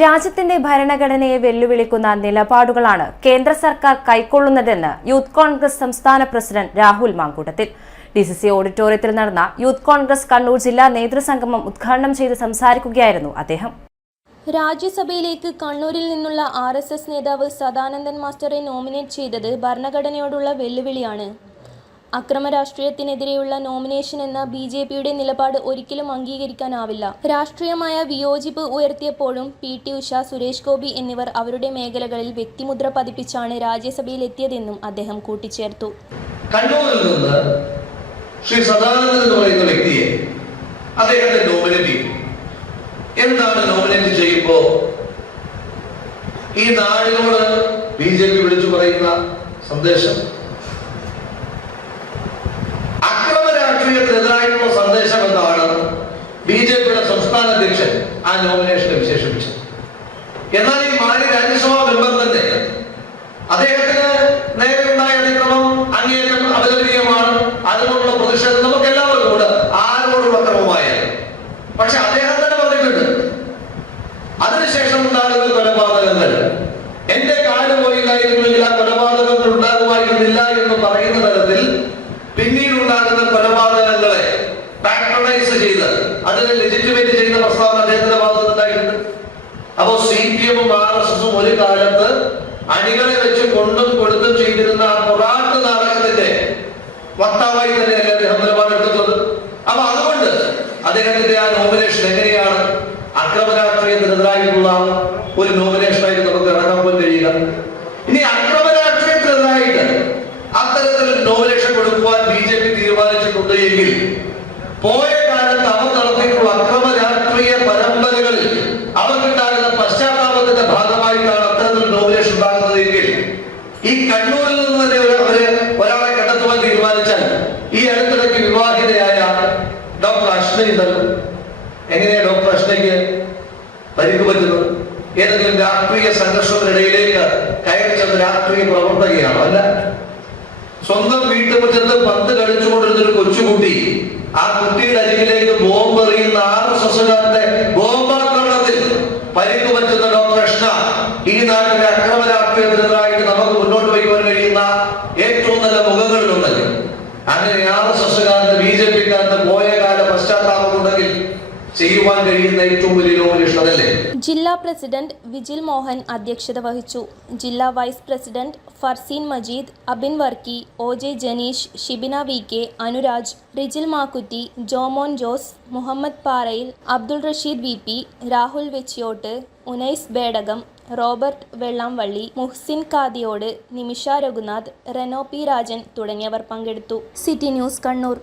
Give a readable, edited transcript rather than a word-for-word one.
രാജ്യത്തിന്റെ ഭരണഘടനയെ വെല്ലുവിളിക്കുന്ന നിലപാടുകളാണ് കേന്ദ്ര സർക്കാർ കൈക്കൊള്ളുന്നതെന്ന് യൂത്ത് കോൺഗ്രസ് സംസ്ഥാന പ്രസിഡന്റ് രാഹുൽ മാങ്കൂട്ടത്തിൽ ഡിസിസി ഓഡിറ്റോറിയത്തിൽ നടന്ന യൂത്ത് കോൺഗ്രസ് കണ്ണൂർ ജില്ലാ നേതൃസംഗമം ഉദ്ഘാടനം ചെയ്ത് സംസാരിക്കുകയായിരുന്നു അദ്ദേഹം. രാജ്യസഭയിലേക്ക് കണ്ണൂരിൽ നിന്നുള്ള RSS നേതാവ് സദാനന്ദൻ മാസ്റ്ററെ നോമിനേറ്റ് ചെയ്തത് ഭരണഘടനയോടുള്ള വെല്ലുവിളിയാണ്. അക്രമ രാഷ്ട്രീയത്തിനെതിരെയുള്ള നോമിനേഷൻ എന്ന BJPയുടെ നിലപാട് ഒരിക്കലും അംഗീകരിക്കാനാവില്ല. രാഷ്ട്രീയമായ വിയോജിപ്പ് ഉയർത്തിയപ്പോഴും PT ഉഷ, സുരേഷ് ഗോപി എന്നിവർ അവരുടെ മേഖലകളിൽ വ്യക്തിമുദ്ര പതിപ്പിച്ചാണ് രാജ്യസഭയിൽ എത്തിയതെന്നും അദ്ദേഹം കൂട്ടിച്ചേർത്തു. കണ്ണൂരിൽ നിന്ന് ശ്രീ സദാനന്ദൻ എന്ന് പറയുന്ന വ്യക്തിയെ അദ്ദേഹത്തെ നോമിനേറ്റ് ചെയ്തു. എന്താണ് നോമിനേറ്റ് ചെയ്യുമ്പോൾ ഈ നാടിനോട് BJP വിളിച്ചു പറയുന്ന സന്ദേശം? രാഷ്ട്രീയത്തിനെതിരായിട്ടുള്ള സന്ദേശം എന്നാണ് BJPയുടെ സംസ്ഥാന അധ്യക്ഷൻ ആ നോമിനേഷനെ വിശേഷിപ്പിച്ചത്. എന്നാൽ ഈ മാലി രാജ്യസഭാ മെമ്പർ തന്നെ അദ്ദേഹത്തിന് നേരെയുണ്ടായ അതിക്രമം അങ്ങേയറ്റം അപലപനീയമാണ്, അതിനോടുള്ള പ്രതിഷേധം നമുക്ക് എല്ലാവർക്കും കൂടെ ആരോടുള്ള ക്രമമായാലും. പക്ഷെ അദ്ദേഹം തന്നെ പറഞ്ഞിട്ടുണ്ട്, അതിനുശേഷം ഉണ്ടാകുന്ന കൊലപാതകങ്ങൾ എന്റെ കാല് പോയില്ലായിരുന്നെങ്കിൽ ആ കൊലപാതകങ്ങൾ ഉണ്ടാകുമായിരുന്നില്ല എന്ന് പറയുന്ന തരത്തിൽ പിന്നീടുണ്ടാകുന്ന കൊലപാതകങ്ങളെ പാട്രണൈസ് ചെയ്ത് അതിനെ ലെജിറ്റിമേറ്റ് ചെയ്യുന്ന പ്രസ്താവന അദ്ദേഹത്തിന്റെ ഭാഗത്തുണ്ടായിട്ടുണ്ട്. അപ്പോ CPM-ഉം RSS-ഉം ഒരു കാലത്ത് അണികളെ വെച്ച് കൊണ്ടും കൊടുത്തും ചെയ്തിരുന്ന ആ പൊറാട്ട് നാടകത്തിന്റെ വക്താവായി തന്നെയല്ലേ അദ്ദേഹം നിലപാടെടുത്തിട്ടുള്ളത്. അപ്പൊ അതുകൊണ്ട് അദ്ദേഹത്തിന്റെ ആ നോമിനേഷൻ എങ്ങനെയാണ് അക്രമ രാഷ്ട്രീയത്തിനെതിരായിട്ടുള്ള ഒരു നോമിനേഷനായിട്ട് നമുക്ക് ഇറങ്ങാൻ പോലും കഴിയുക? ഇനി അക്രമ രാഷ്ട്രീയത്തിനെതിരായിട്ട് അത്തരത്തിലൊരു നോമിനേഷൻ കൊടുക്കുവാൻ BJP തീരുമാനിച്ചിട്ടുണ്ട് എങ്കിൽ പോയ കാലത്ത് അവർ നടത്തിയിട്ടുള്ള അക്രമ രാഷ്ട്രീയ പരമ്പരകളിൽ അവർക്കുണ്ടാകുന്ന പശ്ചാത്താപത്തിന്റെ ഭാഗമായിട്ടാണ് അത്തരത്തിൽ നോമിനേഷൻ ഉണ്ടാകുന്നത് എങ്കിൽ ഈ കണ്ണൂരിൽ നിന്ന് തന്നെ ഒരാളെ കണ്ടെത്തുവാൻ തീരുമാനിച്ചാൽ ഈ അടുത്തിടയ്ക്ക് വിവാഹിതയായ ഡോക്ടർ അഷ്ണ ഉണ്ടല്ലോ, എങ്ങനെയാ ഡോക്ടർ അഷ്ണയ്ക്ക് പരിക്ക് പറ്റുന്നത്? ഏതെങ്കിലും രാഷ്ട്രീയ സംഘർഷത്തിനിടയിലേക്ക് കയറി ചെന്ന രാഷ്ട്രീയ പ്രവർത്തകയാണോ? അല്ല. സ്വന്തം വീട്ടുമുറ്റത്ത് പന്ത് കളിച്ചുകൊണ്ടിരുന്നൊരു കൊച്ചുകുട്ടി ആ കുട്ടിയുടെ അരികിലേക്ക് ബോംബ് എറിയുന്ന RSSകാരുടെ ബോംബാക്രമണത്തിൽ പരിക്ക് പറ്റുന്ന ഡോക്ടർ അഷ്ണ ഈ നാട്ടിലെ അക്രമ രാഷ്ട്രീയത്തിനെതിരായിട്ട് നമുക്ക് മുന്നോട്ട് വയ്ക്കുവാൻ കഴിയുന്ന ഏറ്റവും നല്ല മുഖങ്ങളിലുണ്ടല്ലോ. അങ്ങനെ RSSകാരുടെ BJPക്കാരുടെ പോയ കാല പശ്ചാത്താപം ഉണ്ടെങ്കിൽ ചെയ്യുവാൻ കഴിയുന്ന ഏറ്റവും വലിയ നോമിനേഷൻ അതല്ലേ? ജില്ലാ പ്രസിഡന്റ് വിജിൽ മോഹൻ അധ്യക്ഷത വഹിച്ചു. ജില്ലാ vice president Farseen Majeed, Abin Varkey, OJ Janeesh, Shibina VK, Anuraj, Rijil Makkutty, Jomon Jose, Muhammad Parayil, Abdul Rasheed VP, Rahul Vechiyot, Unais Bedakam, Robert Vellamvally, Muhsin Kadiyot, Nimisha Raghunath, Reno P Rajan തുടങ്ങിയവർ പങ്കെടുത്തു. City news Kannur.